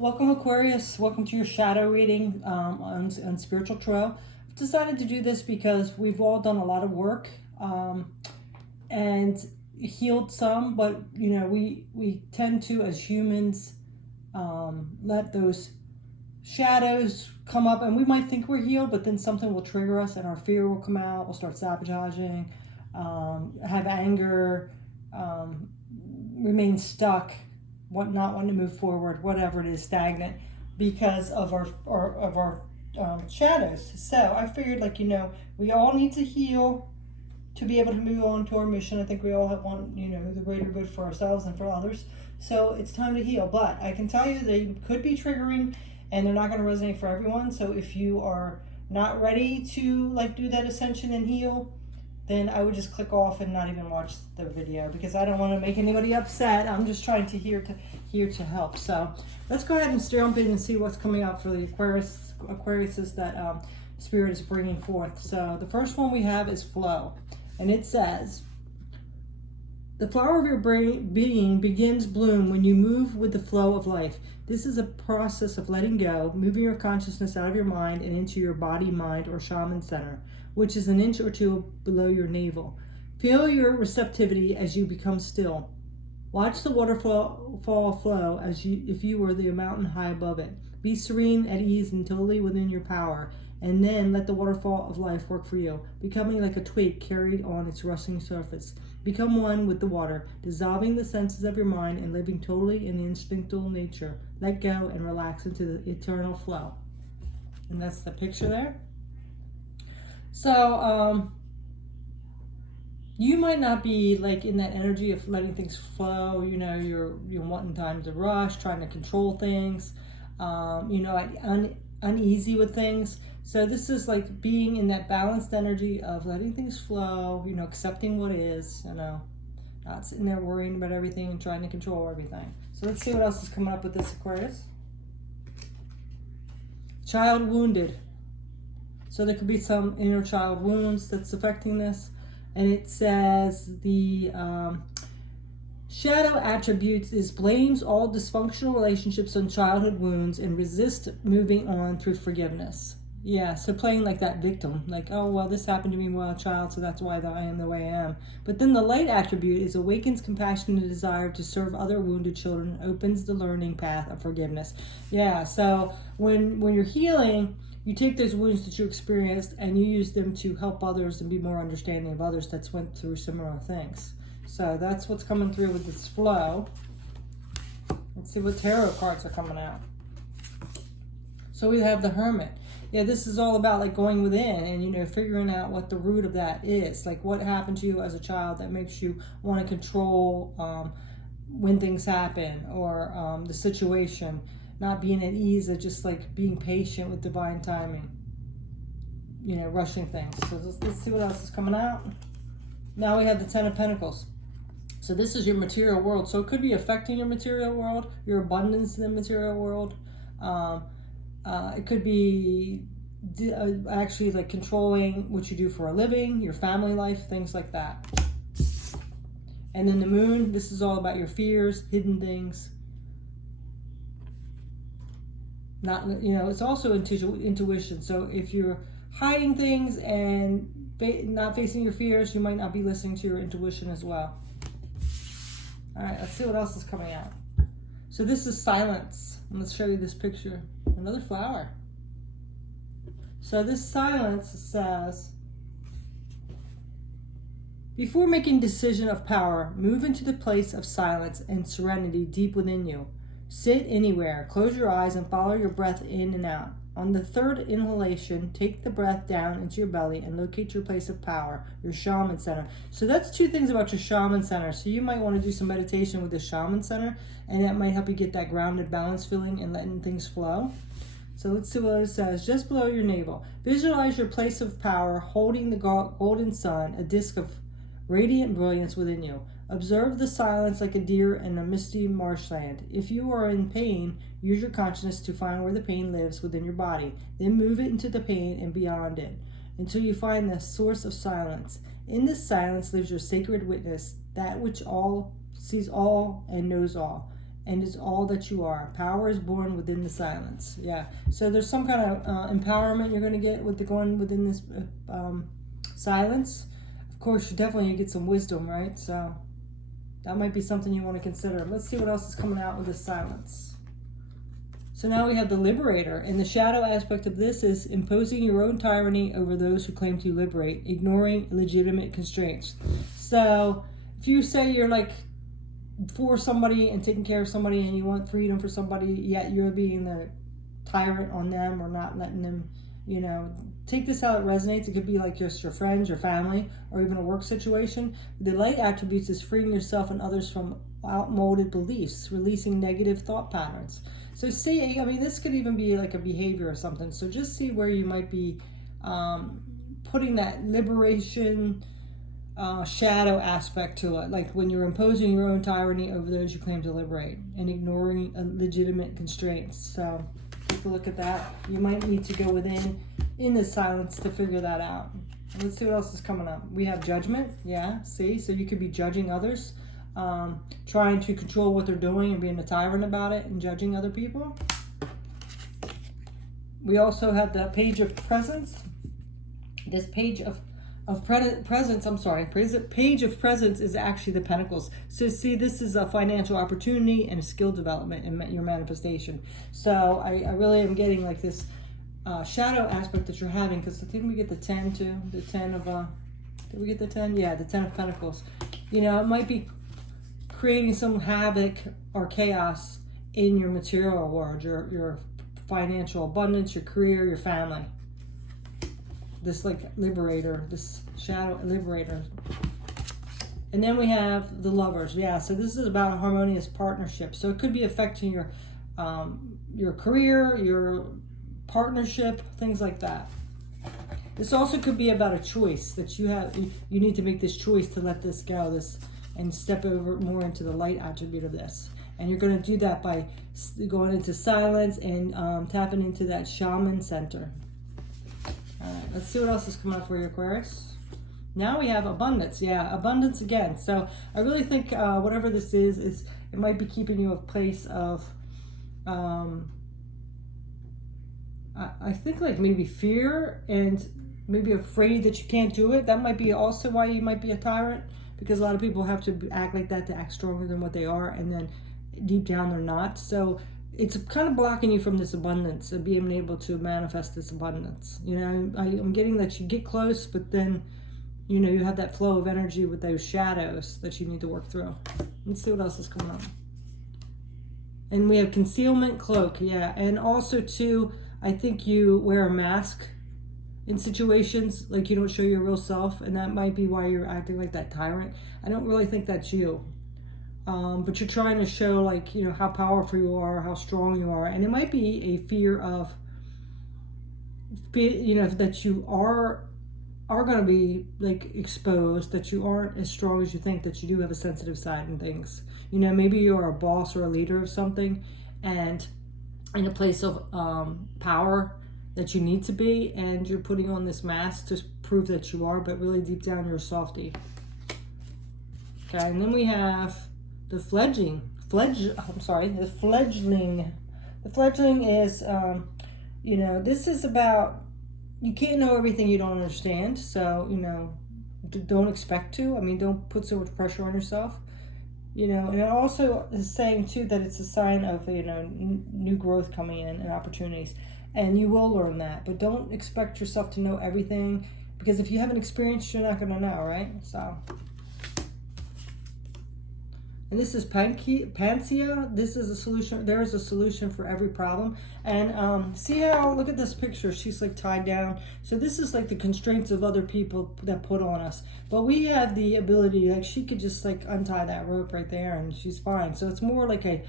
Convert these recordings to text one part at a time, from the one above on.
Welcome Aquarius, welcome to your shadow reading on Spiritual Trail. I've decided to do this because we've all done a lot of work and healed some, but we tend to, as humans, let those shadows come up, and we might think we're healed, but then something will trigger us and our fear will come out. We'll start sabotaging, have anger, remain stuck, not wanting to move forward, whatever it is, stagnant, because of our shadows. So I figured, we all need to heal to be able to move on to our mission. I think we all want, the greater good for ourselves and for others. So it's time to heal. But I can tell you they could be triggering, and they're not going to resonate for everyone. So if you are not ready to do that ascension and heal, then I would just click off and not even watch the video, because I don't want to make anybody upset. I'm just trying to here to help. So let's go ahead and jump in and see what's coming up for the Aquariuses that Spirit is bringing forth. So the first one we have is flow, and it says, the flower of your being begins bloom when you move with the flow of life. This is a process of letting go, moving your consciousness out of your mind and into your body, mind, or shaman center, which is an inch or two below your navel. Feel your receptivity as you become still. Watch the waterfall flow as if you were the mountain high above it. Be serene, at ease, and totally within your power, and then let the waterfall of life work for you, becoming like a twig carried on its rushing surface. Become one with the water, dissolving the senses of your mind and living totally in the instinctual nature. Let go and relax into the eternal flow. And that's the picture there. So, you might not be in that energy of letting things flow. You're wanting time to rush, trying to control things, uneasy with things. So this is being in that balanced energy of letting things flow, accepting what is, not sitting there worrying about everything and trying to control everything. So let's see what else is coming up with this Aquarius. Child wounded. So there could be some inner child wounds that's affecting this. And it says the shadow attributes is blames all dysfunctional relationships on childhood wounds and resist moving on through forgiveness. Yeah, so playing that victim, oh, well, this happened to me while a child, so that's why I am the way I am. But then the light attribute is awakens compassion and desire to serve other wounded children, opens the learning path of forgiveness. Yeah, so when you're healing, you take those wounds that you experienced and you use them to help others and be more understanding of others that's went through similar things. So that's what's coming through with this flow. Let's see what tarot cards are coming out. So we have the Hermit. Yeah, this is all about going within and, figuring out what the root of that is. What happened to you as a child that makes you want to control when things happen, or the situation. Not being at ease, of just being patient with divine timing. Rushing things. So let's see what else is coming out. Now we have the Ten of Pentacles. So this is your material world. So it could be affecting your material world, your abundance in the material world. It could be actually controlling what you do for a living, your family life, things like that. And then the Moon, this is all about your fears, hidden things. It's also intuition. So if you're hiding things and not facing your fears, you might not be listening to your intuition as well. All right, let's see what else is coming out. So this is silence. And let's show you this picture. Another flower. So this silence says, before making decision of power, move into the place of silence and serenity deep within you. Sit anywhere, close your eyes, and follow your breath in and out. On the third inhalation, take the breath down into your belly and locate your place of power, your shaman center. So that's two things about your shaman center. So you might want to do some meditation with the shaman center, and that might help you get that grounded balance feeling and letting things flow. So let's see what it says. Just below your navel, visualize your place of power holding the golden sun, a disk of radiant brilliance within you. Observe the silence like a deer in a misty marshland. If you are in pain, use your consciousness to find where the pain lives within your body. Then move it into the pain and beyond it, until you find the source of silence. In this silence lives your sacred witness, that which all sees all and knows all. and is all that you are. Power is born within the silence. Yeah. So there's some kind of empowerment you're going to get with the going within this silence. Of course, you definitely get some wisdom, right? So that might be something you want to consider. Let's see what else is coming out with this silence. So now we have the Liberator, and the shadow aspect of this is imposing your own tyranny over those who claim to liberate, ignoring legitimate constraints. So if you say you're like for somebody and taking care of somebody and you want freedom for somebody, yet you're being the tyrant on them or not letting them, you know, take this how it resonates. It could be like just your friends, your family, or even a work situation. The light attributes is freeing yourself and others from outmoded beliefs, releasing negative thought patterns. So see, I mean, this could even be like a behavior or something. So just see where you might be putting that liberation shadow aspect to it, like when you're imposing your own tyranny over those you claim to liberate and ignoring legitimate constraints. So take a look at that. You might need to go within in the silence to figure that out. Let's see what else is coming up. We have judgment. Yeah, see, so you could be judging others, trying to control what they're doing and being a tyrant about it and judging other people. We also have the Page of Presence. This Page of Presence, Page of Presence is actually the Pentacles. So see, this is a financial opportunity and a skill development in your manifestation. So I really am getting like this shadow aspect that you're having, because I think we get the 10 too. The 10 of, did we get the 10? Yeah, the 10 of Pentacles. You know, it might be creating some havoc or chaos in your material world, your financial abundance, your career, your family. This like liberator, this shadow liberator. And then we have the Lovers. Yeah, so this is about a harmonious partnership. So it could be affecting your career, your partnership, things like that. This also could be about a choice that you have. You need to make this choice to let this go, and step over more into the light attribute of this. And you're going to do that by going into silence and tapping into that shaman center. All right, let's see what else is coming up for you, Aquarius. Now we have abundance. Yeah, abundance again. So I really think whatever this is it might be keeping you a place of, I think like maybe fear and maybe afraid that you can't do it. That might be also why you might be a tyrant, because a lot of people have to act like that to act stronger than what they are, and then deep down they're not. So it's kind of blocking you from this abundance of being able to manifest this abundance. You know, I'm getting that you get close, but then, you know, you have that flow of energy with those shadows that you need to work through. Let's see what else is coming up. And we have concealment, cloak. Yeah, and also too, I think you wear a mask in situations, like you don't show your real self, and that might be why you're acting like that tyrant. I don't really think that's you. But you're trying to show, like, you know, how powerful you are, how strong you are. And it might be a fear of, you know, that you are going to be, like, exposed, that you aren't as strong as you think, that you do have a sensitive side and things. You know, maybe you're a boss or a leader of something, and in a place of power that you need to be, and you're putting on this mask to prove that you are, but really deep down you're a softie. Okay, and then we have the fledgling. The fledgling. The fledgling is, you know, this is about, you can't know everything you don't understand. So, you know, don't expect to. I mean, don't put so much pressure on yourself. You know, and it also is saying too that it's a sign of, you know, new growth coming in and opportunities. And you will learn that, but don't expect yourself to know everything, because if you haven't experienced, you're not going to know, right? So. And this is Panacea. This is a solution. There is a solution for every problem. And see how, look at this picture. She's like tied down. So this is like the constraints of other people that put on us. But we have the ability, like she could just like untie that rope right there and she's fine. So it's more like a,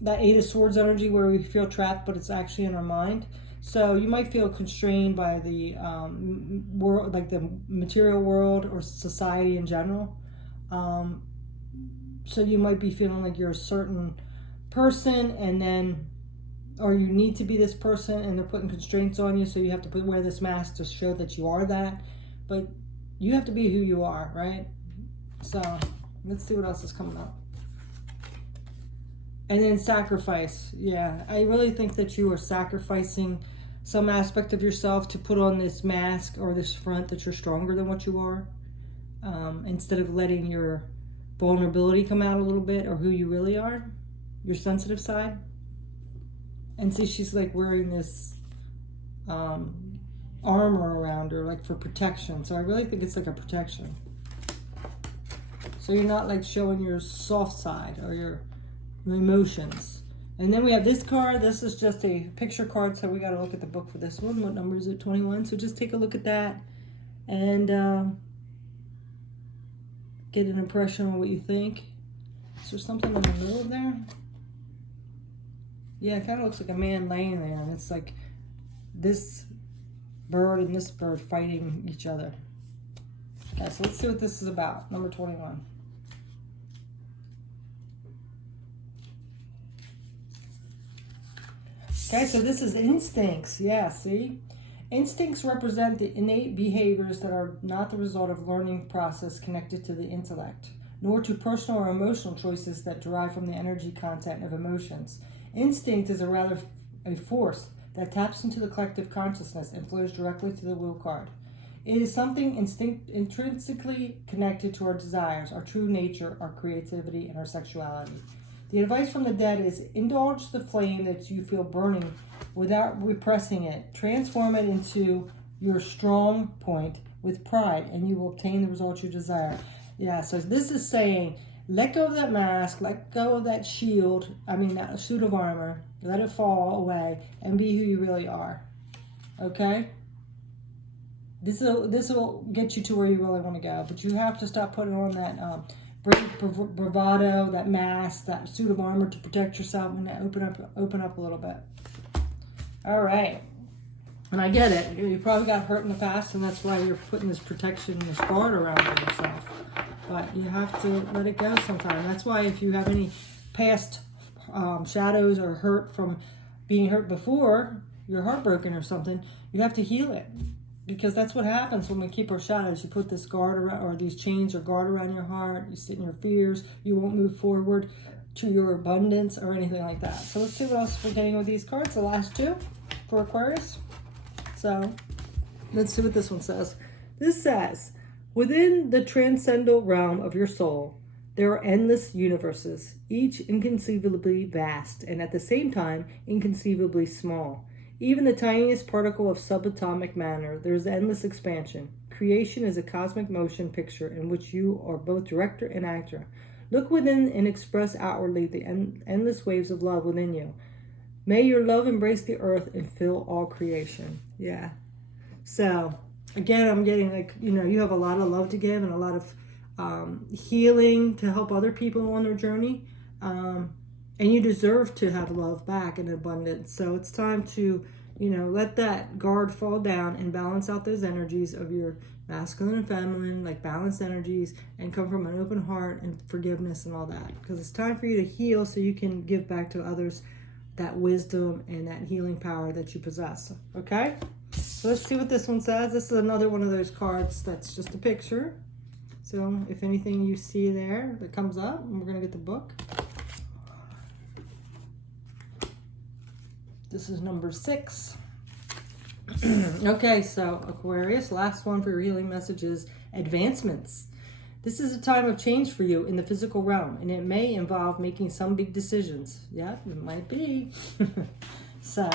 that Eight of Swords energy where we feel trapped, but it's actually in our mind. So you might feel constrained by the world, like the material world or society in general. So you might be feeling like you're a certain person, and then, or you need to be this person, and they're putting constraints on you, so you have to wear this mask to show that you are that. But you have to be who you are, right? So let's see what else is coming up. And then sacrifice. Yeah, I really think that you are sacrificing some aspect of yourself to put on this mask or this front that you're stronger than what you are. Instead of letting your vulnerability come out a little bit, or who you really are, your sensitive side. And see, she's like wearing this armor around her, like for protection. So I really think it's like a protection. So you're not like showing your soft side or your emotions. And then we have this card. This is just a picture card, so we got to look at the book for this one. What number is it? 21. So just take a look at that and get an impression on what you think. Is there something in the middle of there? Yeah, it kind of looks like a man laying there, and it's like this bird and this bird fighting each other. Okay, so let's see what this is about. Number 21. Okay, so this is instincts. Yeah, see? Instincts represent the innate behaviors that are not the result of learning process connected to the intellect, nor to personal or emotional choices that derive from the energy content of emotions. Instinct is a force that taps into the collective consciousness and flows directly to the will card. It is something intrinsically connected to our desires, our true nature, our creativity, and our sexuality. The advice from the dead is indulge the flame that you feel burning without repressing it. Transform it into your strong point with pride, and you will obtain the results you desire. Yeah, so this is saying, let go of that mask, let go of that shield, that suit of armor, let it fall away, and be who you really are. Okay? This will get you to where you really want to go, but you have to stop putting on that bravado, that mask, that suit of armor to protect yourself, and open up a little bit. All right. And I get it. You probably got hurt in the past, and that's why you're putting this protection, this guard around yourself. But you have to let it go sometime. That's why if you have any past shadows or hurt from being hurt before, you're heartbroken or something, you have to heal it. Because that's what happens when we keep our shadows. You put this guard around, or these chains or guard around your heart. You sit in your fears. You won't move forward to your abundance or anything like that. So let's see what else we're getting with these cards. The last two for Aquarius. So let's see what this one says. This says, within the transcendental realm of your soul, there are endless universes, each inconceivably vast and at the same time inconceivably small. Even the tiniest particle of subatomic matter, there is endless expansion. Creation is a cosmic motion picture in which you are both director and actor. Look within and express outwardly the endless waves of love within you. May your love embrace the earth and fill all creation. Yeah. So, again, I'm getting you have a lot of love to give and a lot of healing to help other people on their journey. And you deserve to have love back in abundance. So it's time to, let that guard fall down and balance out those energies of your masculine and feminine, like balanced energies, and come from an open heart and forgiveness and all that. Because it's time for you to heal so you can give back to others that wisdom and that healing power that you possess. Okay? So let's see what this one says. This is another one of those cards that's just a picture. So if anything you see there that comes up, we're going to get the book. This is number 6. Okay, so Aquarius, last one for your healing message is advancements. This is a time of change for you in the physical realm, and it may involve making some big decisions. Yeah, it might be. So,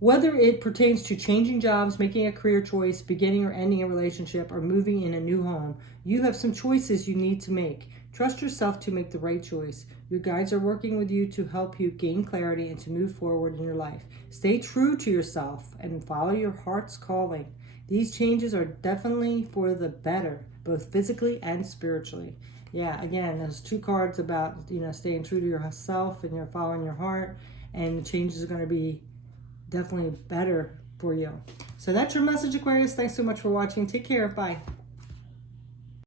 whether it pertains to changing jobs, making a career choice, beginning or ending a relationship, or moving in a new home, you have some choices you need to make. Trust yourself to make the right choice. Your guides are working with you to help you gain clarity and to move forward in your life. Stay true to yourself and follow your heart's calling. These changes are definitely for the better, both physically and spiritually. Yeah, again, there's 2 cards about, staying true to yourself and you're following your heart, and the changes are going to be definitely better for you. So that's your message, Aquarius. Thanks so much for watching. Take care. Bye.